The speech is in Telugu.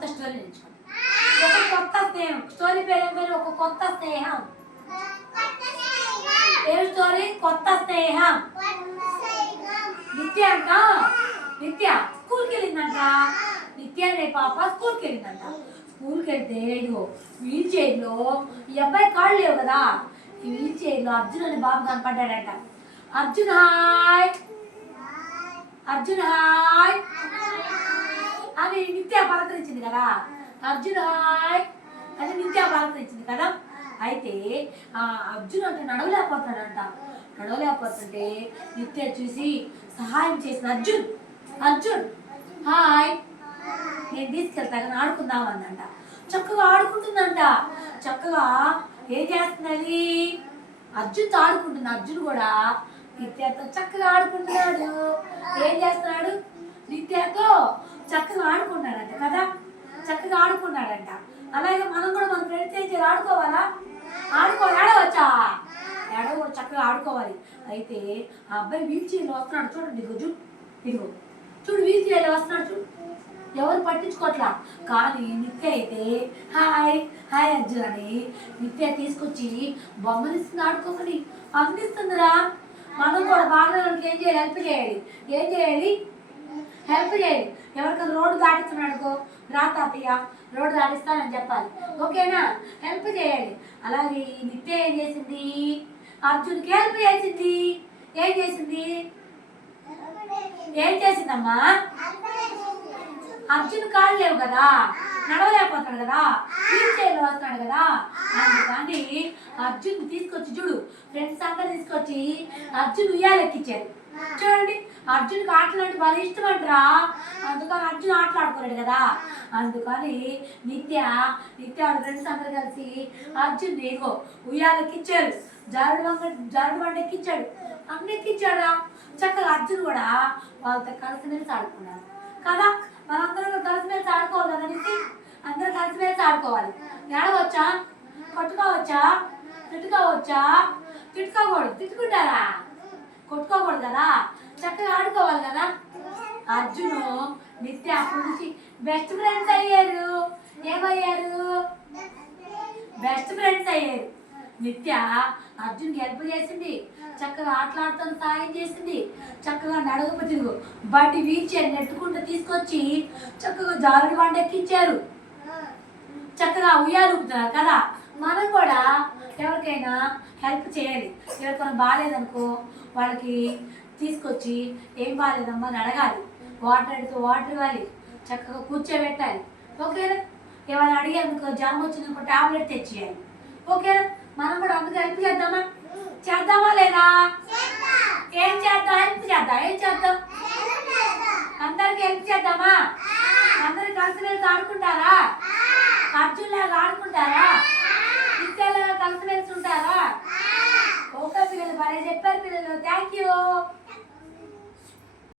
కొత్త స్టోరీ నేర్చుకోండి. ఒక కొత్త స్నేహం. స్టోరీ పేరు ఒక కొత్త స్నేహం. ఏం స్టోరీ? కొత్త స్నేహం. నిత్య అంట, నిత్య స్కూల్కి వెళ్ళిందంట. నిత్య అనే పాప స్కూల్కి వెళ్ళిందంట. స్కూల్కి వెళ్తే ఇదిగో వీల్ చైర్లో ఈ అబ్బాయి కాళ్ళు లేవు కదా, ఈ వీల్ చైర్లో అర్జున్ అనే బాబు కనపడ్డాడంట. అర్జున్ హాయ్, అర్జున్ హాయ్ అని నిత్య పలకరించింది కదా. అర్జున్ హాయ్ అని నిత్య పలకరించింది కదా. అయితే ఆ అర్జున్ అంటే నడవలేకపోతాడంట. నడవలేకపోతుంటే నిత్య చూసి సహాయం చేసిన అర్జున్, అర్జున్ హాయ్ నేను తీసుకెళ్తాను ఆడుకుందాం అందంట. చక్కగా ఆడుకుంటుందంట. చక్కగా ఏం చేస్తున్నది? అర్జున్తో ఆడుకుంటుంది. అర్జున్ కూడా నిత్యతో చక్కగా ఆడుకుంటున్నాడు. ఏం చేస్తున్నాడు? నిత్యతో చక్కగా ఆడుకున్నాడంట కదా. చక్కగా ఆడుకున్నాడంట. అలాగే మనం కూడా మన ఫ్రెండ్స్ ఏం చేయాలి? ఆడుకోవాలా? ఆడవచ్చా? కూడా చక్కగా ఆడుకోవాలి. అయితే ఆ అబ్బాయి వీల్ చైర్లో వస్తున్నాడు చూడండి. ఇదిగో చూడు వీల్ చైర్లో వస్తున్నాడు చూడు. ఎవరు పట్టించుకోవట్లా. కానీ నిత్య అయితే హాయ్ హాయ్ అర్జున్ అని నిత్య తీసుకొచ్చి బొమ్మనిస్తుంది ఆడుకోమని అందిస్తుందిరా. మనం కూడా బాగా ఏం చేయాలి? హెల్ప్ చేయాలి. ఏం చేయాలి? హెల్ప్ చేయాలి. ఎవరికైనా రోడ్డు దాటిస్తున్నాడుకో, రా తాతయ్య రోడ్డు దాటిస్తానని చెప్పాలి. ఓకేనా? హెల్ప్ చేయాలి. అలాగే ఈ నిత్య ఏం చేసింది? అర్జున్కి హెల్ప్ చేసింది. ఏం చేసింది? ఏం చేసిందమ్మా? అర్జున్ కాళ్ళు లేవు కదా, నడవలేకపోతాడు కదా, వీల్ చైర్లో వస్తున్నాడు కదా. అందుకని అర్జున్ తీసుకొచ్చి చూడు ఫ్రెండ్స్ అందరు తీసుకొచ్చి అర్జున్ ఉయ్యాలెక్కించారు. చూడండి అర్జున్కి ఆటలు అంటే బాగా ఇష్టం అంటారా. అందుకని అర్జున్ ఆటలాడుకోలేడు కదా. అందుకని నిత్య ఫ్రెండ్స్ అందరు కలిసి అర్జున్ ఏగో ఉయ్యాలెక్కించారు. జారుడు బండ ఎక్కించాడు. అన్ని ఎక్కించాడా. చక్కగా అర్జున్ కూడా వాళ్ళతో కలిసిమెలిసి ఆడుకున్నాడు కదా. మనందరం కలిసిమెలిసి ఆడుకోవాలి కదా. నిత్య అందరూ కలిసిమెలిసి ఆడుకోవాలి. ఏడవచ్చా? కొట్టుకోవచ్చా? తిట్టుకోవచ్చా? తిట్టుకోకూడదు. తిట్టుకుంటారా? కొట్టుకోకూడదు కదా. చక్కగా ఆడుకోవాలి కదా. అర్జును నిత్య అప్పటి నుంచి బెస్ట్ ఫ్రెండ్స్ అయ్యారు. ఏమయ్యారు? బెస్ట్ ఫ్రెండ్స్ అయ్యారు. నిత్య అర్జున్కి హెల్ప్ చేసింది. చక్కగా ఆటలాడుతాను సాయం చేసింది. చక్కగా నడవకు తిరుగు బండి వీల్ చైర్ నెట్టుకుంటూ తీసుకొచ్చి చక్కగా జారుడు బండ ఎక్కించారు. చక్కగా ఉయ్యాలు ఊపుతున్నారు కదా. మనం కూడా ఎవరికైనా హెల్ప్ చేయాలి. ఎవరికైనా బాగాలేదనుకో వాళ్ళకి తీసుకొచ్చి ఏం బాగాలేదమ్మా అని అడగాలి. వాటర్ అడిగితే వాటర్ ఇవ్వాలి. చక్కగా కూర్చోబెట్టాలి. ఓకేనా? ఏమైనా అడిగేందుకు జ్వరం వచ్చిందనుకో టాబ్లెట్ తెచ్చేయాలి. ఓకేనా? మనం కూడా అందుకు హెల్ప్ చేద్దామా? చేద్దామా లేదా? ఏం చేద్దాం? హెల్ప్ చేద్దాం. ఏం చేద్దాం? అందరికి హెల్ప్ చేద్దామా? అందరు కలిసి వెళ్తే ఆడుకుంటారా? అర్జున్ లాగా ఆడుకుంటారా? నిత్యాలాగా కలిసి వెళ్తుంటారా? ఓకే పిల్లలు, బాగా చెప్పారు పిల్లలు. Thank you.